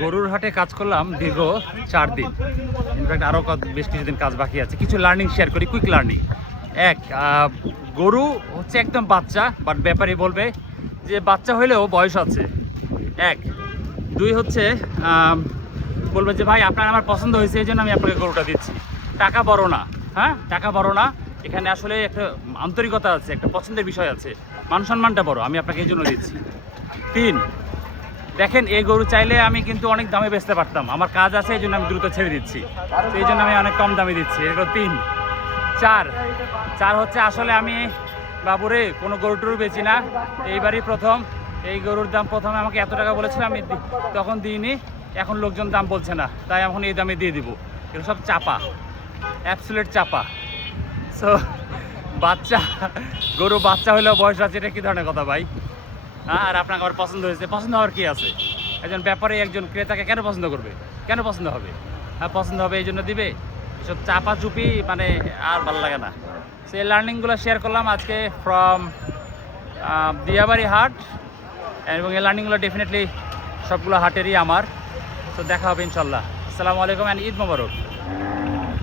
গরুর হাটে কাজ করলাম দীর্ঘ 4 দিন, ইনফ্যাক্ট আরও বেশ কিছুদিন কাজ বাকি আছে। কিছু লার্নিং শেয়ার করি, কুইক লার্নিং। এক, গরু হচ্ছে একদম বাচ্চা, বাট ব্যাপারী বলবে যে বাচ্চা হইলেও বয়স আছে। এক, দুই হচ্ছে বলবে যে ভাই আপনার আমার পছন্দ হয়েছে, এই জন্য আমি আপনাকে গরুটা দিচ্ছি। টাকা বড় না, হ্যাঁ টাকা বড় না, এখানে আসলে একটা আন্তরিকতা আছে, একটা পছন্দের বিষয় আছে, মান সম্মানটা বড়, আমি আপনাকে এই জন্য দিচ্ছি। তিন, দেখেন এই গরু চাইলে আমি কিন্তু অনেক দামে বেচতে পারতাম, আমার কাজ আছে এই জন্য আমি দ্রুত ছেড়ে দিচ্ছি, সেই জন্য আমি অনেক কম দামে দিচ্ছি। এগুলো তিন। চার হচ্ছে আসলে আমি বাবুরে কোনো গরু টরু বেচি না, এইবারই প্রথম এই গরুর দাম প্রথমে আমাকে এত টাকা বলেছিল, আমি তখন দিইনি, এখন লোকজন দাম বলছে না, তাই এখন এই দামে দিয়ে দিব। এগুলো সব চাপা, অ্যাবসুলেট চাপা। সো বাচ্চা গরু বাচ্চা হলেও বয়স আছে, এটা কী ধরনের কথা ভাই? হ্যাঁ, আর আপনাকে আমার পছন্দ হয়েছে, পছন্দ হওয়ার কী আছে? একজন ব্যাপারে একজন ক্রেতাকে কেন পছন্দ করবে, কেন পছন্দ হবে? হ্যাঁ পছন্দ হবে এই জন্য দিবে। এসব চাপা চুপি মানে আর ভালো লাগে না। সেই লার্নিংগুলো শেয়ার করলাম আজকে ফ্রম দিয়াবাড়ি হাট, এবং এই লার্নিংগুলো ডেফিনেটলি সবগুলো হাটেরই আমার। তো দেখা হবে ইনশাল্লাহ। আসসালামু আলাইকুম অ্যান্ড ঈদ মোবারক।